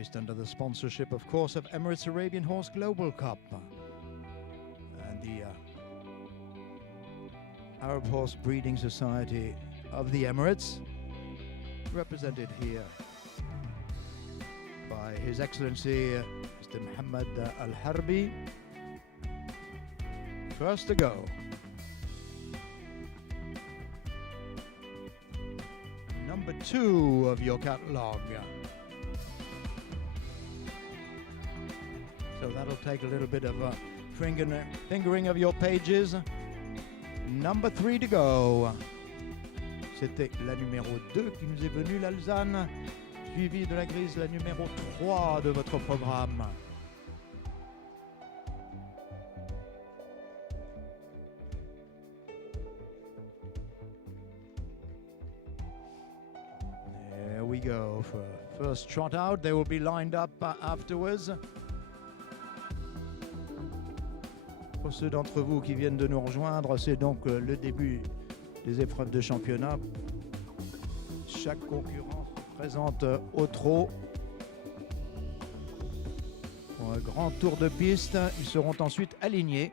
Raced under the sponsorship, of course, of Emirates Arabian Horse Global Cup and the Arab Horse Breeding Society of the Emirates, represented here by His Excellency Mr. Mohammed Al Harbi. First to go. Number 2 of your catalogue. So that'll take a little bit of fingering of your pages. Number 3 to go. C'était la numéro 2 qui nous est venue, l'Alzane, suivie de la grise, la numéro 3 de votre programme. There we go for first trot out. They will be lined up afterwards. Pour ceux d'entre vous qui viennent de nous rejoindre, c'est donc le début des épreuves de championnat. Chaque concurrent se présente au trot. Pour un grand tour de piste, ils seront ensuite alignés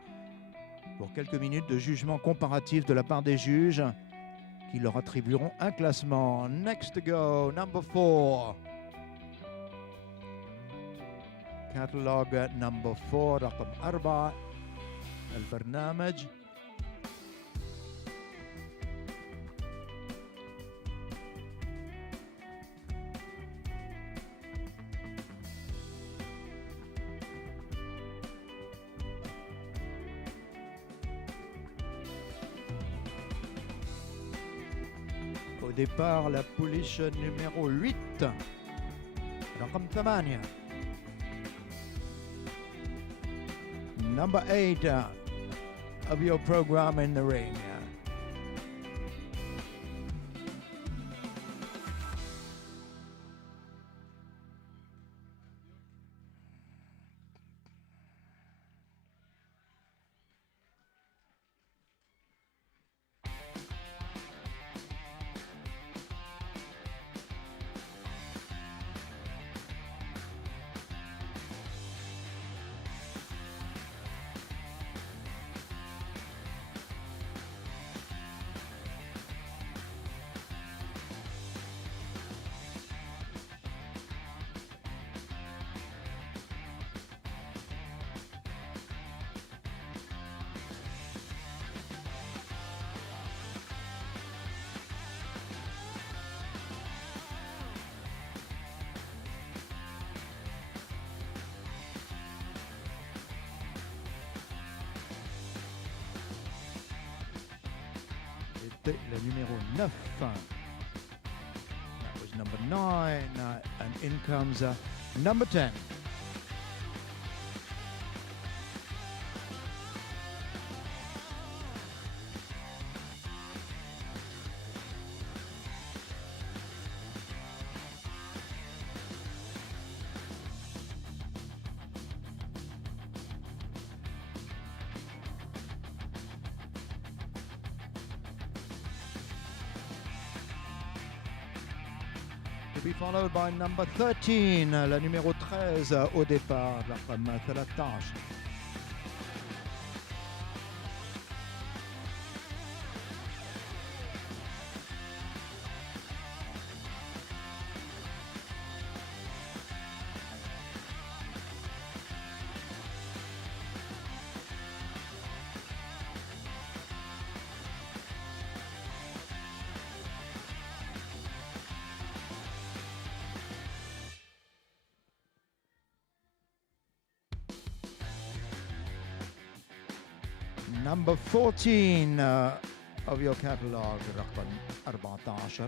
pour quelques minutes de jugement comparatif de la part des juges qui leur attribueront un classement. Next to go, number 4. Catalogue number 4, رقم 4. البرنامج. Au départ, la pouliche numéro 8, رقم 8. Number 8 of your program in the ring. La numéro 9. That was number 9, and in comes number 10. To be followed by number 13, la numéro 13 au départ, la femme 13. Number 14 of your catalogue, رقم 14.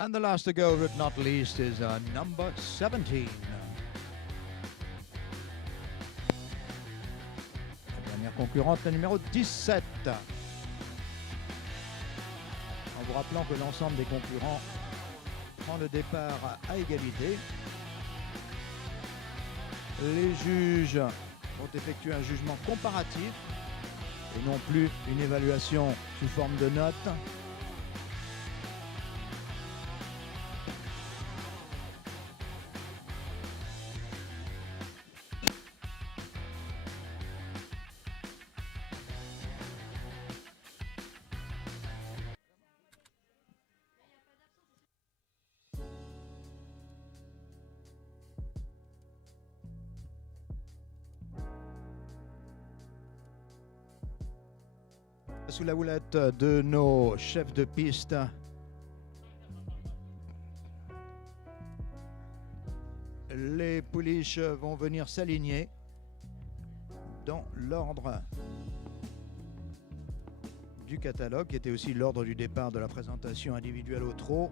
And the last to go, but not least, is number 17. La dernière concurrente, la numéro 17. En vous rappelant que l'ensemble des concurrents prend le départ à égalité. Les juges vont effectuer un jugement comparatif et non plus une évaluation sous forme de notes. Sous la houlette de nos chefs de piste, les pouliches vont venir s'aligner dans l'ordre du catalogue, qui était aussi l'ordre du départ de la présentation individuelle au trot.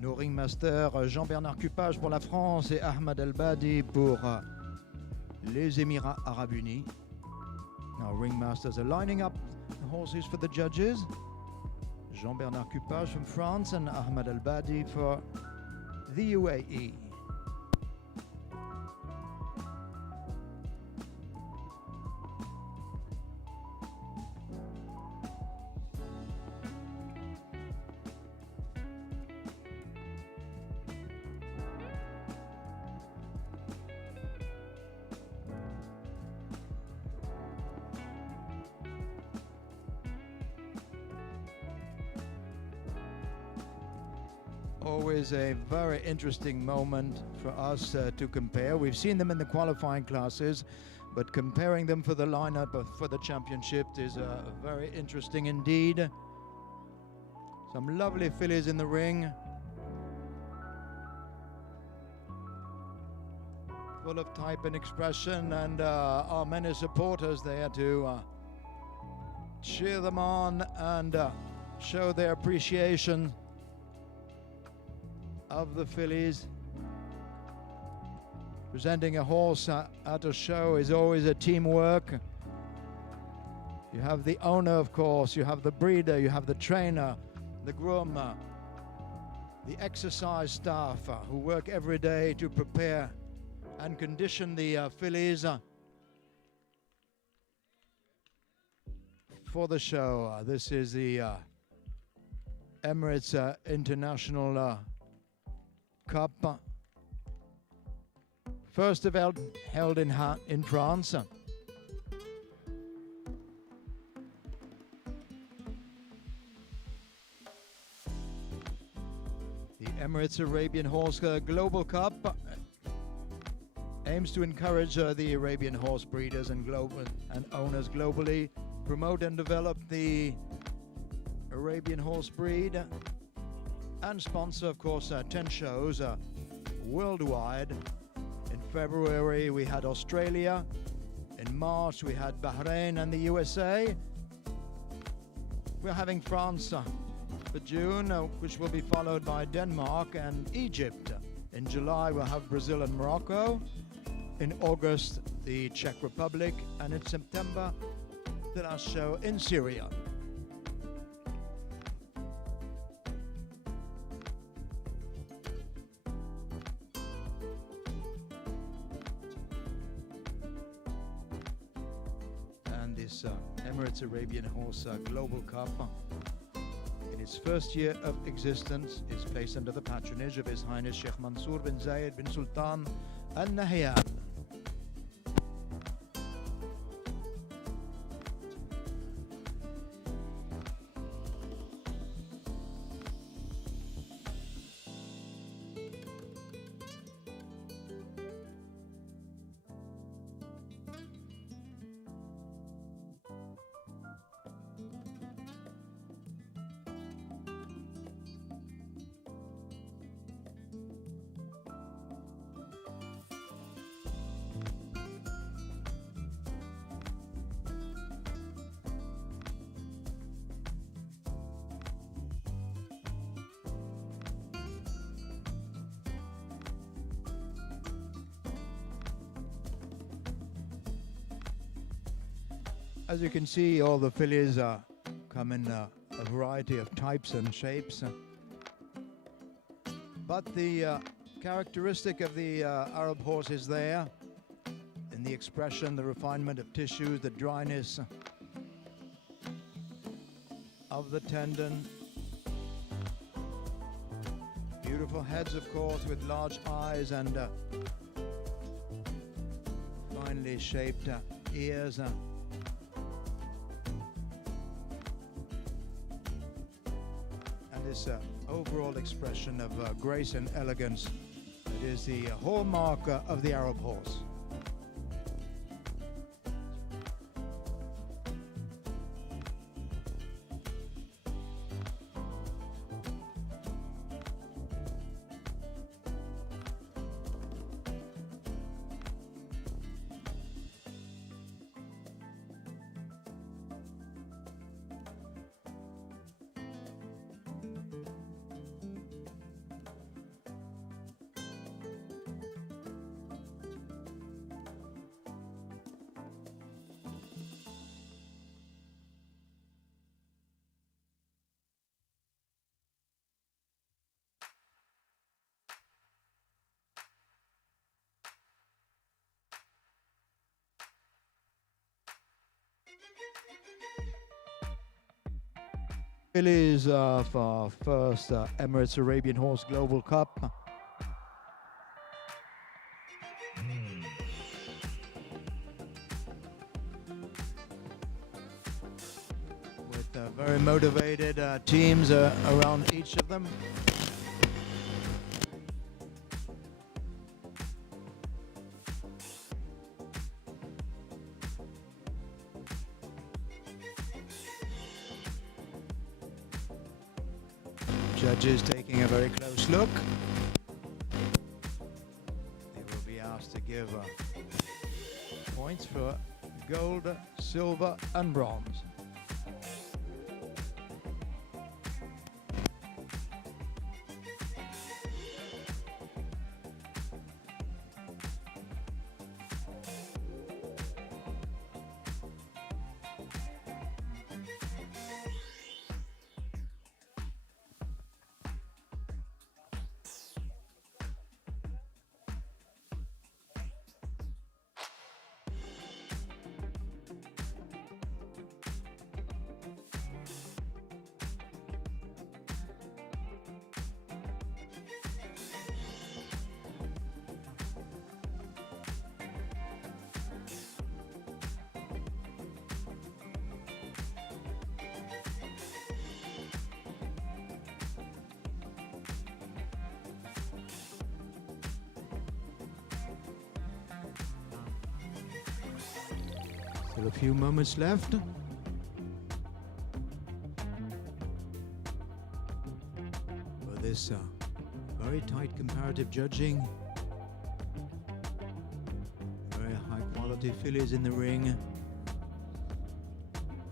Nos ringmasters Jean-Bernard Cupage pour la France et Ahmad El-Badi pour les Émirats Arabes Unis. Now ringmasters are lining up the horses for the judges. Jean-Bernard Cupage from France and Ahmad El-Badi for the UAE. Always a very interesting moment for us to compare. We've seen them in the qualifying classes, but comparing them for the lineup for the championship is very interesting indeed. Some lovely fillies in the ring. Full of type and expression, and our many supporters there to cheer them on and show their appreciation of the fillies. Presenting a horse at a show is always a teamwork. You have the owner, of course, you have the breeder, you have the trainer, the groom, the exercise staff who work every day to prepare and condition the fillies for the show. This is the Emirates International Cup, first event held in France. The Emirates Arabian Horse Global Cup aims to encourage the Arabian horse breeders and owners globally, promote and develop the Arabian horse breed, and sponsor, of course, 10 shows worldwide. In February, we had Australia. In March, we had Bahrain and the USA. We're having France for June, which will be followed by Denmark and Egypt. In July, we'll have Brazil and Morocco. In August, the Czech Republic. And in September, the last show in Syria. This Emirates Arabian Horse Global Cup, in its first year of existence, is placed under the patronage of His Highness Sheikh Mansour bin Zayed bin Sultan Al Nahyan. As you can see, all the fillies come in a variety of types and shapes. But the characteristic of the Arab horse is there in the expression, the refinement of tissues, the dryness of the tendon. Beautiful heads, of course, with large eyes and finely shaped ears. And this overall expression of grace and elegance that is the hallmark of the Arab horse. Fillies of our first Emirates Arabian Horse Global Cup. With very motivated teams around each of them. Judges taking a very close look. They will be asked to give points for gold, silver and bronze. Still a few moments left. For this very tight comparative judging. Very high quality fillies in the ring.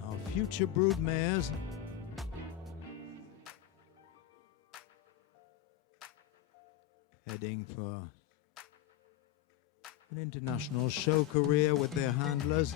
Our future brood mares. Heading for an international show career with their handlers.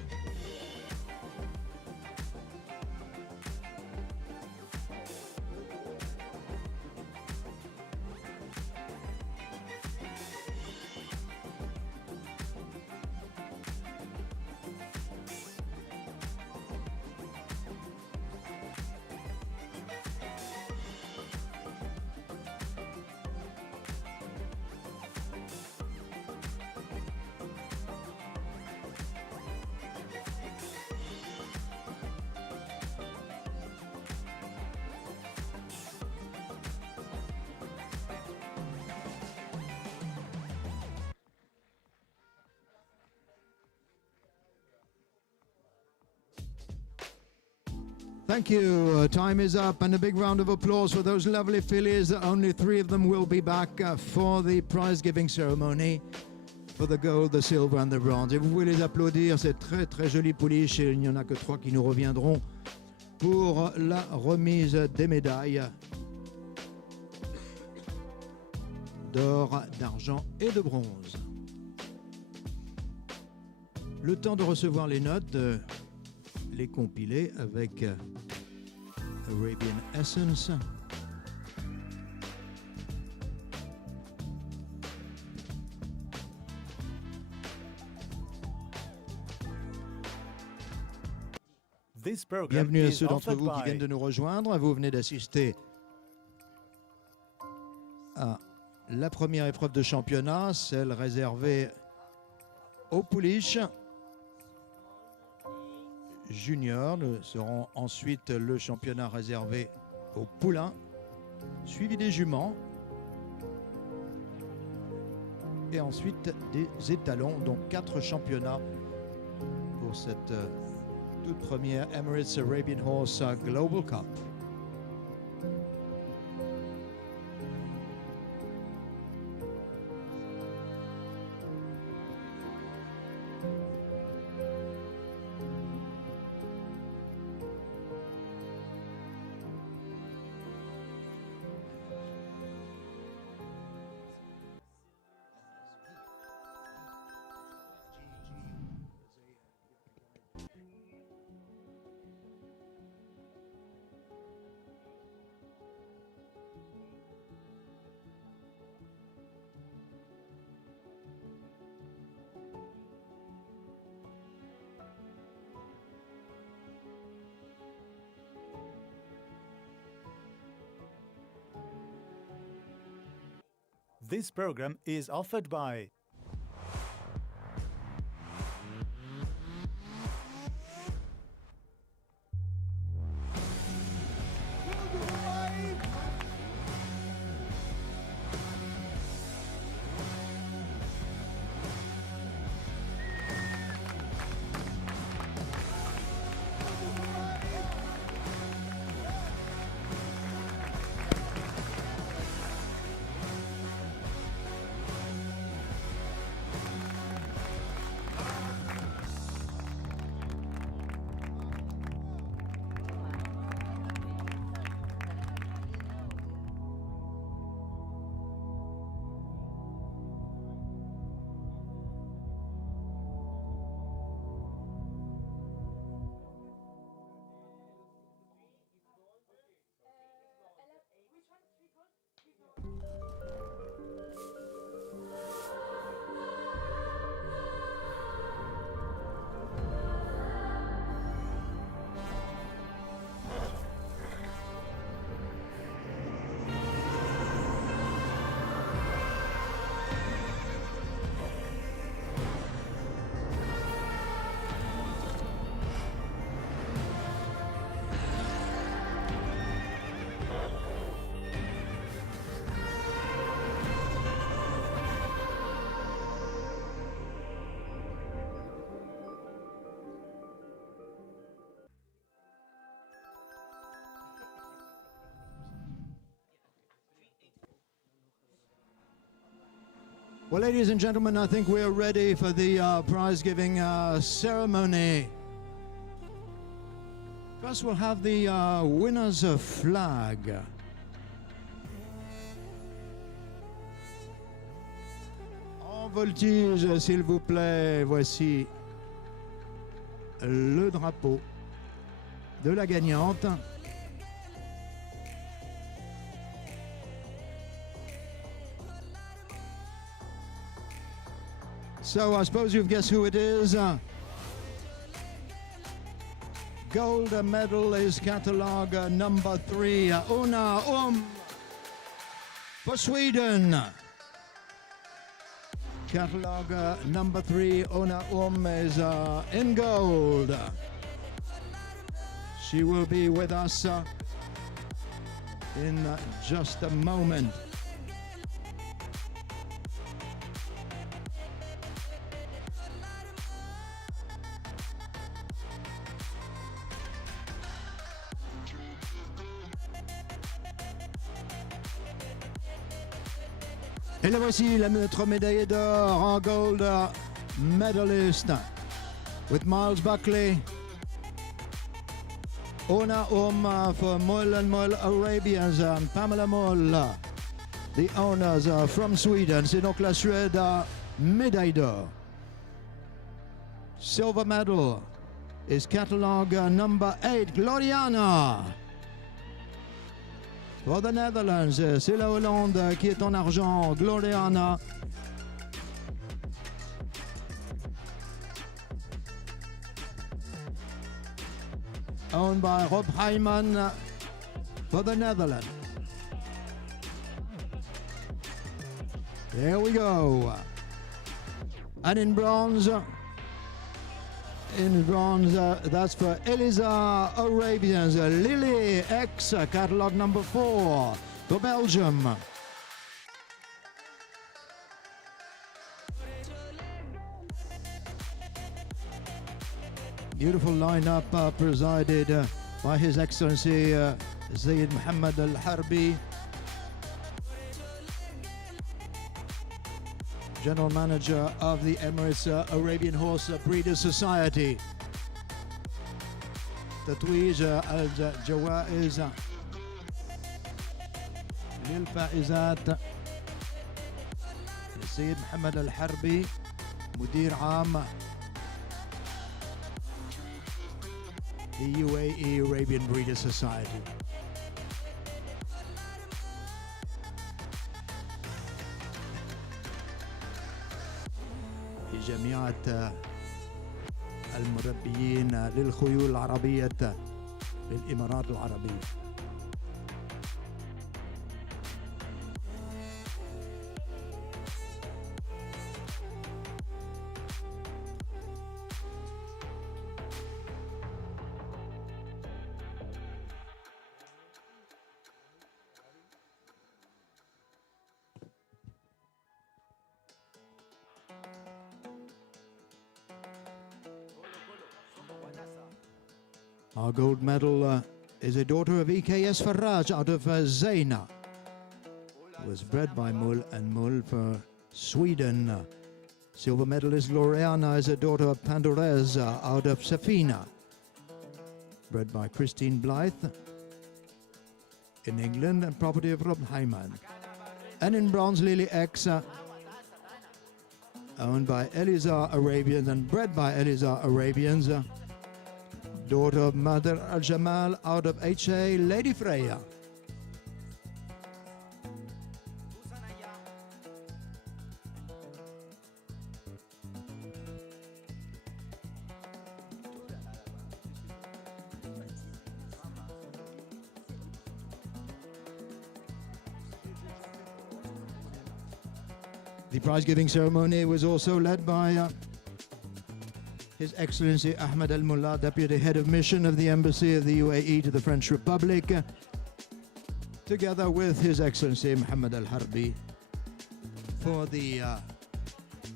Thank you. Time is up, and a big round of applause for those lovely fillies. Only 3 of them will be back for the prize-giving ceremony for the gold, the silver and the bronze. Et vous pouvez les applaudir, c'est très très joli pouliche, et il n'y en a que 3 qui nous reviendront pour la remise des médailles d'or, d'argent et de bronze. Le temps de recevoir les notes les compiler avec Arabian Essence. Bienvenue à ceux d'entre vous qui viennent de nous rejoindre. Vous venez d'assister à la première épreuve de championnat, celle réservée aux pouliches juniors. Nous serons ensuite le championnat réservé aux poulains, suivi des juments et ensuite des étalons, donc 4 championnats pour cette toute première Emirates Arabian Horse Global Cup. This program is offered by Well, ladies and gentlemen, I think we're ready for the prize-giving ceremony. First, we'll have the winner's flag. En voltige, s'il vous plaît, voici le drapeau de la gagnante. So I suppose you've guessed who it is. Gold medal is catalogue number 3, Una for Sweden. Catalogue number 3, Una is in gold. She will be with us in just a moment. Et là voici notre médaillée d'or en gold medalist with Miles Buckley. Una for Moll and Moll Arabians and Pamela Moll, the owners from Sweden. C'est donc la Suède médaille d'or. Silver medal is catalog number 8, Gloriana. For the Netherlands, c'est la Hollande qui est en argent, Gloriana. Owned by Rob Hyman for the Netherlands. There we go. And in bronze, that's for Elisa Arabians, Lily X, catalog number 4 for Belgium. Beautiful lineup presided by His Excellency Zayed Mohammed Al Harbi, General Manager of the Emirates Arabian Horse Breeders Society. تتويج الجوائز للفائزات السيد محمد الحربي مدير عام the UAE Arabian Breeders Society. في جامعة المربيين للخيول العربية للإمارات العربية. Our gold medal is a daughter of EKS Faraj out of Zeyna. Was bred by Mull and Mull for Sweden. Silver medalist Gloriana is a daughter of Pandorez out of Safina. Bred by Christine Blythe in England and property of Rob Hyman. And in bronze, Lily X, owned by Elizar Arabians and bred by Elizar Arabians. Daughter of Mother Al Jamal out of HA Lady Freya. The prize-giving ceremony was also led by His Excellency Ahmed Al Mullah, Deputy Head of Mission of the Embassy of the UAE to the French Republic, together with His Excellency Mohammed Al Harbi for the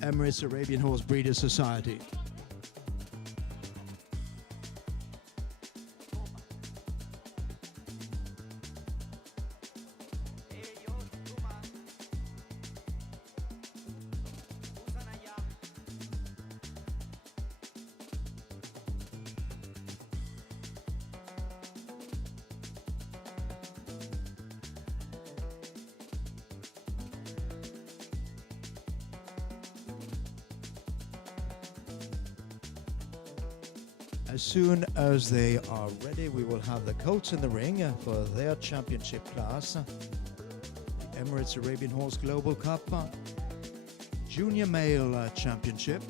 Emirates Arabian Horse Breeders Society. As soon as they are ready, we will have the coats in the ring for their championship class. The Emirates Arabian Horse Global Cup Junior Male Championship.